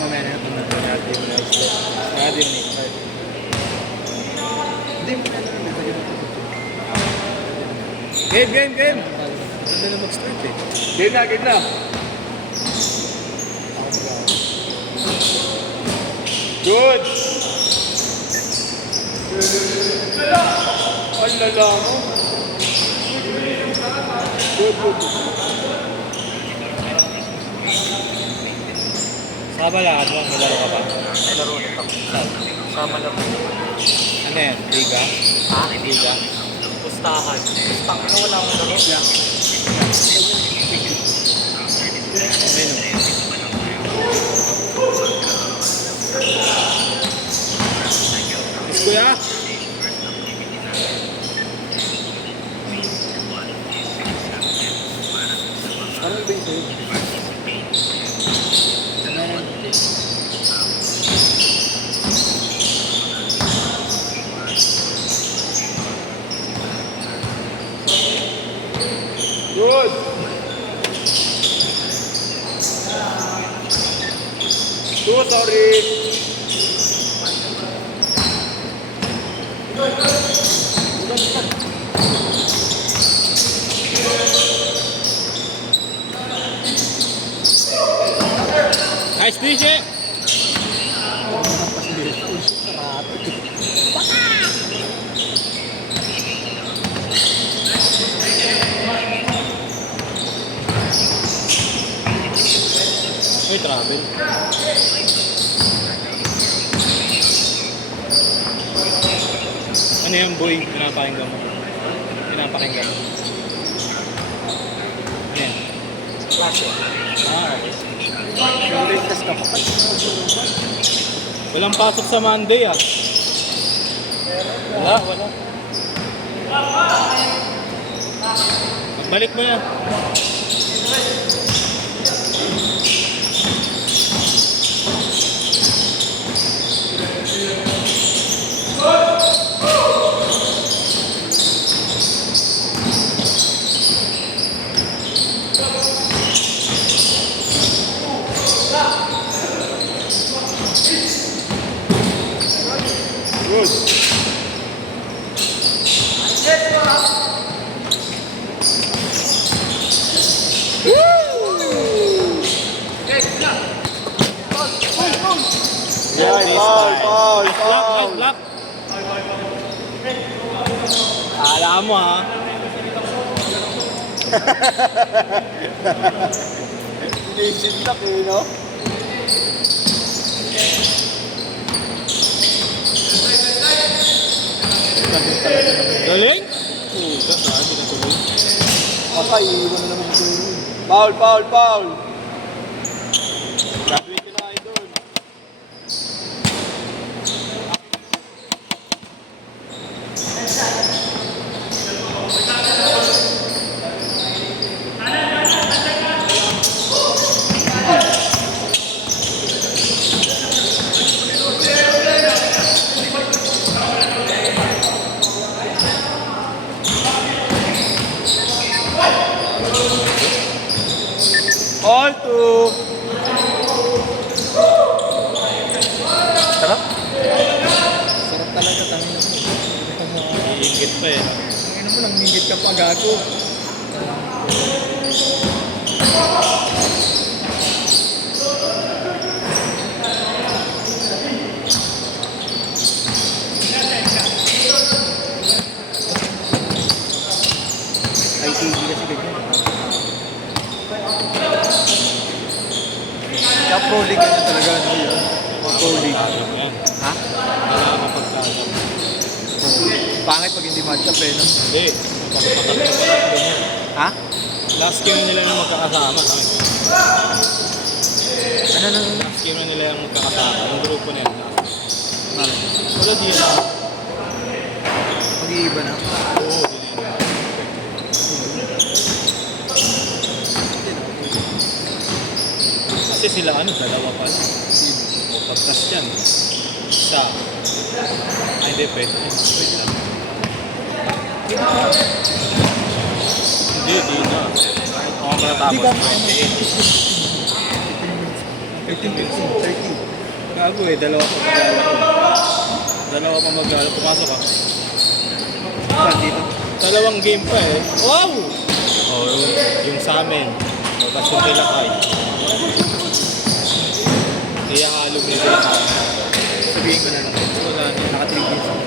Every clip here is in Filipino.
mamaya na ito na natin na start. Natin na start. Hindi mo na Game! Hindi na mag-start eh. Game na. Good! Ang lala mo. Good. Sama lahat mo, malaro ka ba? May laro na ako. Sama na po. Ano yan? Liga? Ha? Liga? Pustahan. Pustang na wala akong laro. Menu. Miss kuya? Ano ba yung sa'yo? Good! Sorry! Nice DJ! May travel. Ano yan boy? Pinapakinggan mo. Pinapakinggan mo. Ano yan? Klase. Okay. Yung latest na pa. Walang pasok sa Monday ah. Wala. Magbalik mo na. Good. Block. Alam mo ha. Nation lock eh, no? Galing? Puta, saan din ang tuloy? Asa, iiwan na naman ito. Foul! Graduate na idol. All two. Sarap? Sarap talaga, tangin mo. Iingit pa eh. Tangin mo, nanggigit ka pa, gago. ITG kasi ganyan. Kaya pro league ganyan talaga, no? Yun. Pro league. Yan. Ha? Wala ka pagkakam. Pangit pag hindi matchup eh, no? Hindi. Patatlo mo. Ha? Last game nila na magkakasama. Ano? Last game na nila yung magkakasama. Yung grupo na yan. Wala di na. Mag-iiba na. Oo, di na. Kasi sila dalawa pa lang. O pagkas yan. Isa. Ay, hindi, pwede. Wait lang. Hindi na. Ako matapos 28. 30. Gago eh, dalawa pa maglalaro. Dalawa pa maglalaro. Pumasok ka. Saan dito? Dalawang game pa eh. Wow! Oh, yung sa amin. O, tapos yung kay Lakay. Iyahalog nila yung Sabihin ko na lang. wala na. Naka 3 games ako.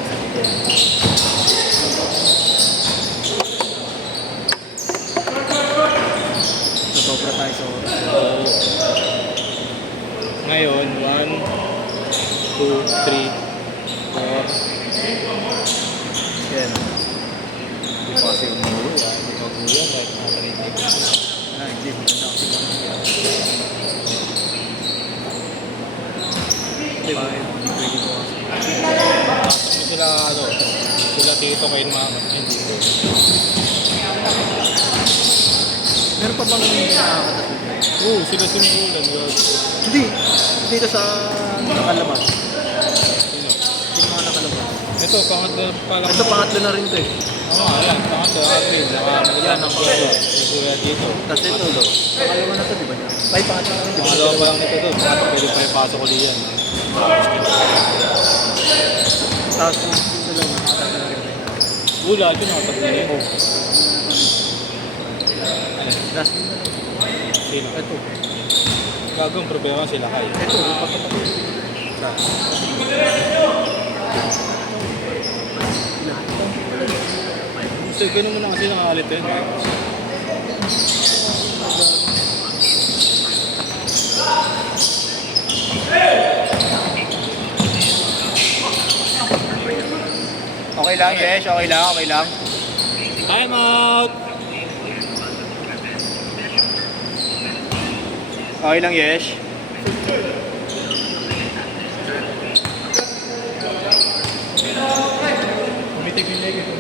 Sobra tayo sa oras. Oo. Ngayon, 1, 2, 3, 4. Yan. Hindi pa kasi umuwi. Hindi magulang kahit nakarinig. Hindi. Maganda kasi kami. Hindi ba? Hindi pwede ko kasi. Tapos sila ano, sila tito kay mama. Hindi ko. Meron pa bang nakakatatlo? Oo, sila sinulan. Hindi. Dito sa nakalabas. Sino? Yung mga nakalabas. Ito, pangatlo pa lang. Ito pangatlo na rin to eh. Oo, ayan. Pangatlo, naka-green. Yan, ang pangatlo. Ito dito. Tapos ito, pangalawa na to, di ba niya? Ay, pangatlo na rin. Pangalawa pa lang ito to. Pwede pa ipasok ulit yan. Tapos yung dalawa, nakatatlo na rin. Wala, ito nakatatlo na yun. Last game na lang. Sino? Ito. Gagawang problema sila kayo. Ito, yung pagkapatid. So, ganun mo na kasi nakalit yun. Okay lang, yes. Okay lang, okay lang. Time out! Okay lang, yes. Kumitig yung leg ito.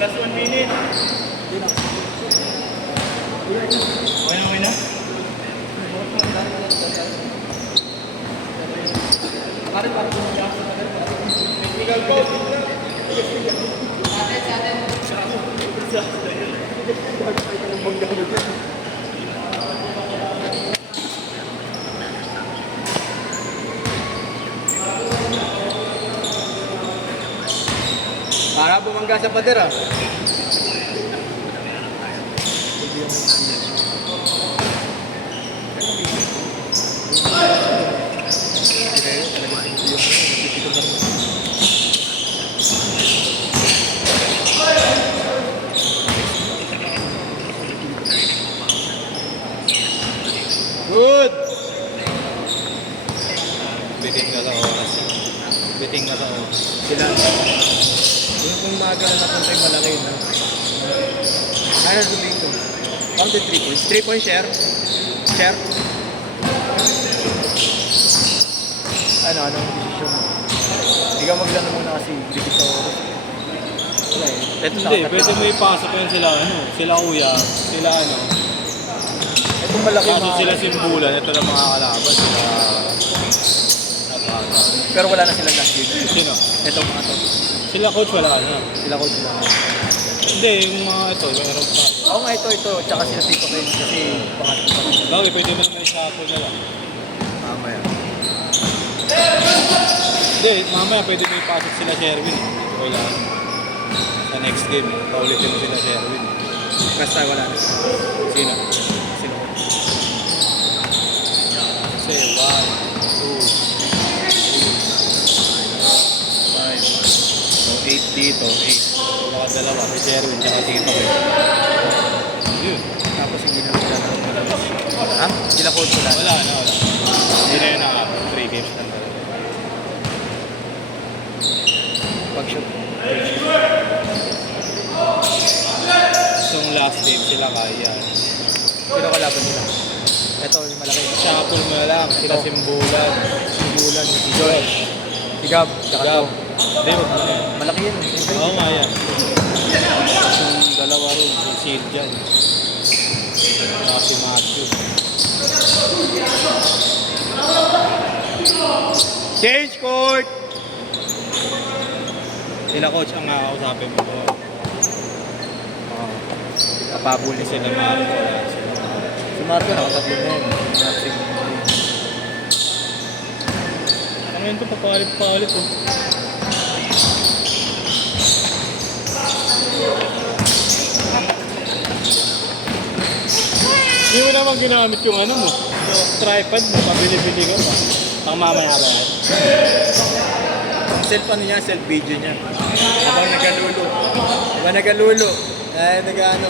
Last 1 minute. Okay na? Para bumangga sa pader ah. Good! Biting ka sa oras. Biting ka sa oras. Sila. Yung kung umaga na napunta yung malaki na. Ano sabihin ko? Counted 3 points. 3 points share. Share. Anong decision mo? Ikaw maglano muna kasi dito sa oras. Wala eh. Ito Hindi, pwede mo ipasok yun sila, sila kuya, sila Itong malaki kaso mga... sila simbulan, ito na mga kalaban, sila Napaka. Pero wala na silang last game. Sino? Itong mga to. Sila coach wala na. Sila ko sila. Hindi, yung mga ito, yung meron pa. Oo nga ito. Tsaka sila Tito Ken kasi pangatlo pa. Bagay, pwede mo naman i-shuffle na lang. Mamaya. Hindi, mamaya pwede mo ipasok sila Sherwin. Dito kailangan. Sa next game, paulitin mo sila Sherwin. Basta wala na. Sino? Sino? Kasi 1, 2, 5. So 8 dito. 8. mga dalawa, si Sherwin, tsaka Tito Ken. Yun. Tapos hindi na maglalaro madalas. Ha? Sila coach wala. Wala na. Hindi na yun na 3 games lang talaga. Pag-shot. Yung last game sila kaya. Sino kalaban nila? Ito yung malaki. Shuffle mo na lang, sila Ito. Simbulan. Sigulan, si George. Si Gab. Tsaka Gab. to. Hindi, wag mo na yan. Malaki yun. Oo nga yan. Aaron, si Sid dyan. Saka si Matthew. Change court! Sila coach ang kakausapin mo doon. Kapabuli Sila Marco. Wala sila. Si Marco nakatatlo na yun. Ang yun to, papalit oh. Hindi mo naman ginamit yung ano mo. Tripod mo, pabili-bili ka pa. Pang mamaya ba yan? Ang self ano niya, self video niya. Habang nagalulo. Habang nagalulo. Eh, nag-ano.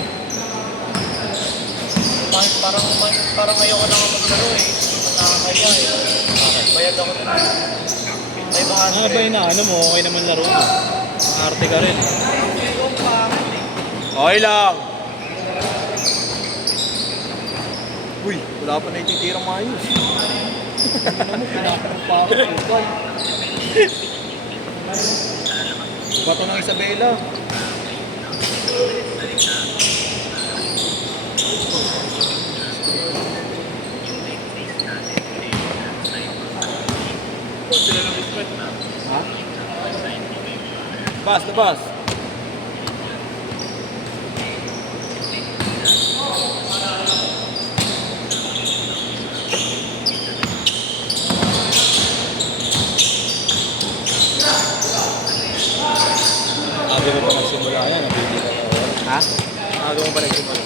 Parang ayoko na nga maglaro eh. Nakakaya eh. Bayad ako na. May Ah, ba na ano mo, okay naman laro mo. Arte ka rin. Okay lang. Uy, wala pa na ititirang maayos. Bato ng Isabela. Ha? Bas, labas. Sabi mo pa nagsimula yan, nabitin ka na oras. Ha? Sabi mo pa nagsimula.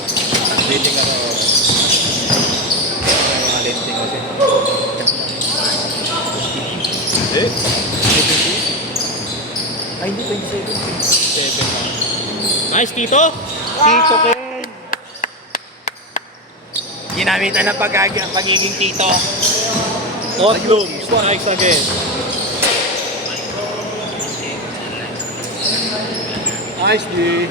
Nabitin ka na oras. May mga lenting kasi. Eh? Ay, hindi, 27. 7 na. Nice, Tito! Tito Ken! Ginamitan ng pagiging tito. Otlum, strikes again. Ayos di.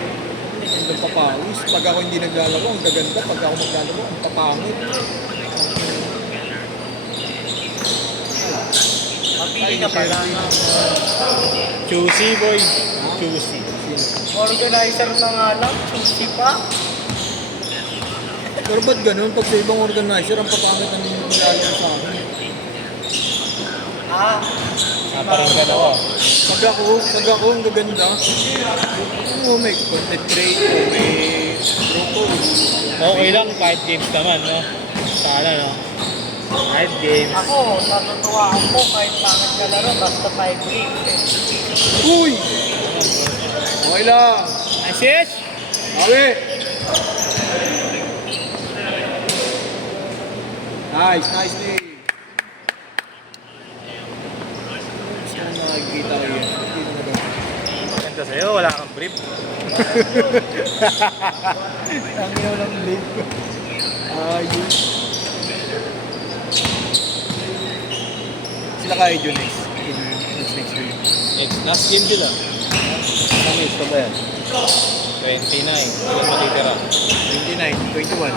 Ang papawis. Pag ako hindi naglalaro, ang gaganda. Pag ako maglalaro, ang papangit. Mapili ka pala. Choosy, boy. Choosy. Organizer na nga lang. Choosy pa. Pero ba't ganun? Pag sa ibang organizer, ang papangit ang nilalaro sa akin. Ah. Parang gano'n. Pag ako, ang gaganda. Oo, may content creator, may grupo. Okay lang, 5 games naman, no? Sana, no? 5 games. Ako, natutuwa ako kahit pangit ka laro. Basta 5 games eh. Uy! Okay lang. Assist! Awi! Nice, nice day. Gusto ko nakikita ko yun. Hindi mo na ba? Ganda sa'yo, wala kang brief. Ang iyo lang blade ko. Ayun. Sila kaya yun next. Next week. It's last game sila. Ang ito ba yan? 29. Ilan matitira? 29, 21.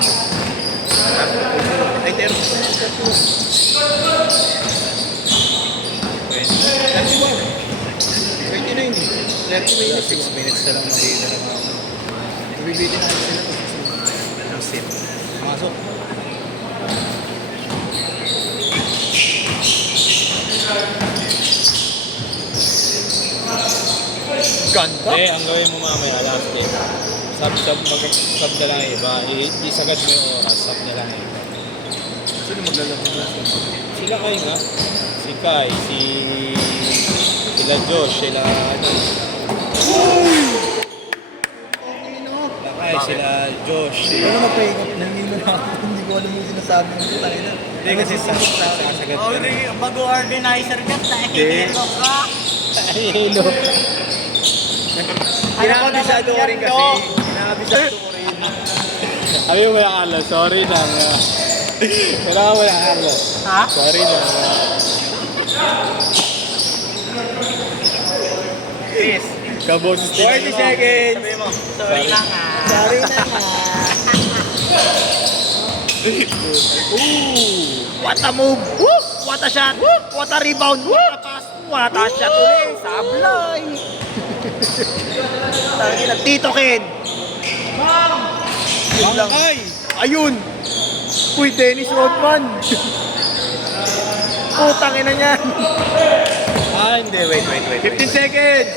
Ay, 30. 31. 29 eh. 30 minutes. 6 minutes na lang matitira ng ako. Bibili na sila. Sit. Masok. Ganda. Eh, ang gawin mo mamaya, last game. Sub na lang yung iba. Isagad mo yung oras, sub na lang yung iba. Sino maglalaro na sila? Sila Kai nga. Si Kai, sila Josh, sila ano. Sila Kai, sila Josh. Ano magpahinga? Nangino na ako. Hindi ko alam yung sinasabi ng tayo na. Hindi kasi sasagad Oh, ka rin. bago organizer ka, tahihilo ka. Hilo. Kinakabisado ko rin kasi. Kinakabisado ko rin. Ayaw mo na Carlos, sorry na. Kailangan mo na Carlos. Ha? Sorry na. Yes. Kaboses din 40 seconds. Sabi mo, sorry lang ah. Sorry na nga. What a move! Woo! What a shot! Woo! What a rebound! What a pass! What a shot ulit! Sablay! Tangina, Tito Ken! Yun lang. Bangkay! Ayun! Uy, Dennis Rodman! Putang ina niyan! Ah, hindi. Wait. 15 seconds!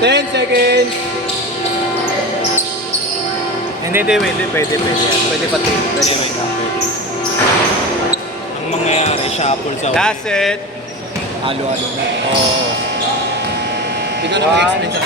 10 seconds! Hindi. Pwede. Pwede pa 3. Pwede, wait lang. Pwede. Ang mangyayari, shuffle sa That's it! halo-halo na. Hindi ka na mag-explain sa